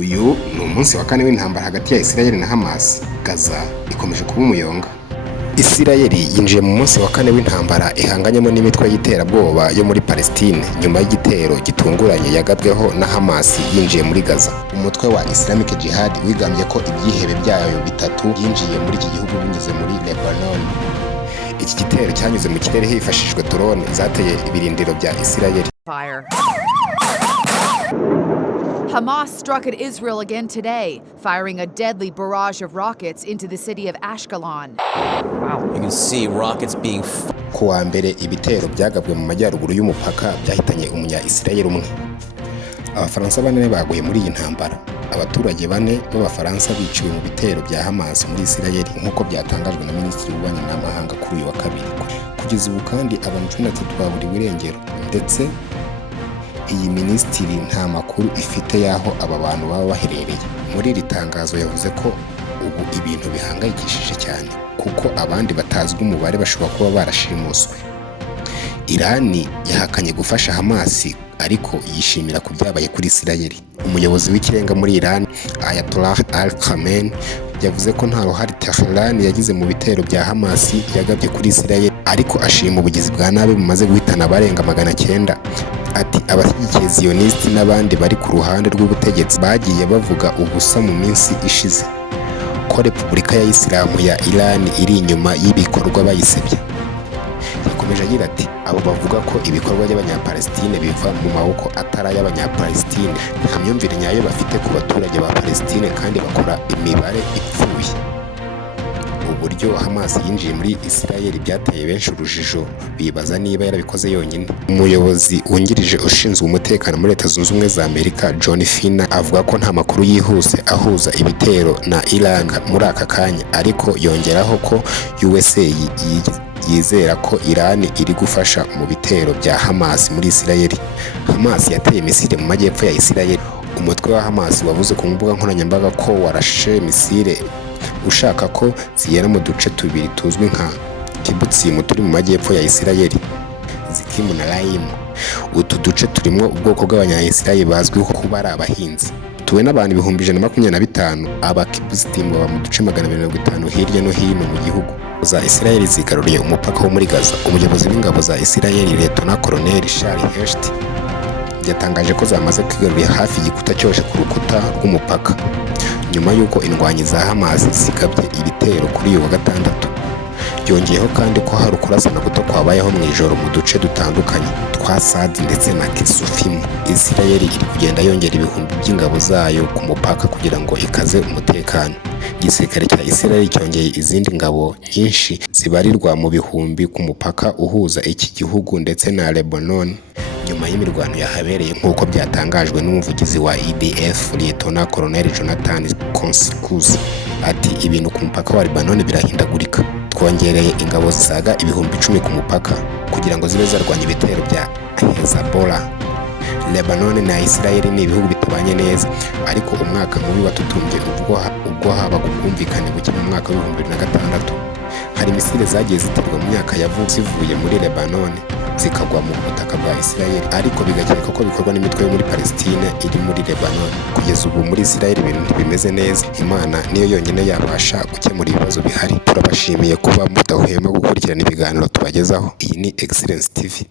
Uyu ni umunsi wa kane w'intambara hagati ya Isirayeli na Hamasi. Gaza ikomeje kuba umuyonga. Isirayeli yinjiye mu munsi wa kane w'intambara ihanganyemo n'imitwe y'iterabwoba yo muri Palestine nyuma y'igitero gitunguranye yagabweho na Hamasi yinjiye muri Gaza. Umutwe wa Islamic Jihad wigambye ko ibyihebe byayo bitatu byinjiye muri iki gihugu binyuze muri Lebanon. Iki gitero cyanyuze mu kirere hifashishijwe drone zateye ibirindiro bya Isirayeli. Hamas struck at Israel again today, firing a deadly barrage of rockets into the city of Ashkelon. Wow. You can see rockets being Ku wa mbere ibitero byagabwe mu majyaruguru y'umupaka byahitanye umunya-Isirayeli umwe. Abafaransa bane baguye muri iyi ntambara. Abaturage bane b'Abafaransa biciwe mu bitero bya Hamas muri Isirayeli nk'uko byatangajwe na Minisitiri w'Ububanyi n'Amahanga kuri uyu wa kabiri. Kugeza ubu kandi abantu 13 baburiwe irengero, ndetse iyi minisitiri nta makuru ifite y'aho aba bantu baba baherereye. Muri iri tangazo yavuze ko ubu ibintu bihangayikishije cyane kuko abandi batazwi umubare bashobora kuba barashimuswe. Irani yahakanye gufasha Hamasi ariko yishimira ku byabaye kuri Isirayeli. Umuyobozi w'ikirenga muri Irani, Ayatollah Al-Khamenei, yavuze ko nta ruhare Tehran yagize mu bitero bya Hamasi yagabye kuri Isirayeli, ariko ashima ubugizi bwa nabi bumaze guhitana abarenga 900. Ati abashyigikiye Zionist n'abandi bari ku ruhande rw'ubutegetsi bagiye bavuga ubusa mu minsi ishize ko Repubulika ya Isilamu ya Iran iri inyuma y'ibikorwa bayisebya. Yakomeje agira ati abo bavuga ko ibikorwa by'Abanyapalestine biva mu maboko atari ay'Abanyapalestine nta myumvire nyayo bafite ku baturage ba Palestine kandi bakora imibare ipfuye. Uburyo Hamas yinjiye muri Isirayeli byateye benshi urujijo, bibaza niba yarabikoze yonyine. Umuyobozi wungirije ushinzwe umutekano muri Leta Zunze Ubumwe za Amerika, John Fina, avuga ko nta makuru yihuse ahuza ibitero na Iran muri aka kanya, ariko yongeraho ko USA yizera ko Iran iri gufasha mu bitero bya Hamas muri Isirayeli. Hamas yateye misile mu majyepfo ya Isirayeli. Umutwe wa Hamas wavuze ku mbuga nkoranyambaga ko warashe misile ushaka ko zigera mu duce tubiri tuzwi nka Kibutsimu turi mu majyepfo ya Isirayeli, Zikimu na Raimu. Utu duce turimo ubwoko bw'Abanya-Isirayeli bazwiho kuba ari abahinzi. Tuwe n'abantu 125. Aba Kibutsimu baba mu duce 250 hirya no hino mu gihugu. Za Isirayeli zigaruriye umupaka wo muri Gaza. Umuyobozi w'ingabo za Isirayeli, Lieutenant Colonel Charles Hest, yatangaje ko zamaze kwigarurira hafi igikuta cyose ku rukuta rw'umupaka nyuma y'uko indwanyi za Hamas zigabye ibitero kuri uyu wa gatandatu. Yongeyeho kandi ko hari ukurasana guto kwabayeho mu ijoro mu duce dutandukanye twa Sad ndetse na Kisufimu. Isirayeli iri kugenda yongera ibihumbi by'ingabo zayo ku mupaka kugira ngo ikaze umutekano. Igisirikare cya Isirayeli cyongeye izindi ngabo nyinshi zibarirwa mu bihumbi ku mupaka uhuza iki gihugu ndetse na Lebanon nyuma y'imirwano yahabereye nk'uko byatangajwe n'umuvugizi wa IDF, Lieutenant Colonel Jonathan Conscusi. Ati ibintu ku mupaka wa Lebanon birahindagurika. Twongereye ingabo zisaga ibihumbi 10 ku mupaka kugira ngo zibe zarwanya ibitero bya Hezbollah. Lebanon na Isirayeli ni ibihugu bitabanye neza, ariko umwaka mubi watutumbye ubwo habaga ubwumvikane buke mu mwaka wa 2006. Hari misile zagiye ziterwa mu myaka zivuye muri Lebanon zikagwa mu butaka bwa Isirayeli, ariko bigakeka ko bikorwa n'imitwe yo muri Palestine iri muri Lebanon. Kugeza ubu muri Isirayeli ibintu ntibimeze neza. Imana niyo yonyine yabasha gukemura ibibazo bihari. Turabashimiye kuba mudahwema gukurikirana ibiganiro tubagezaho. Iyi ni Excellence TV.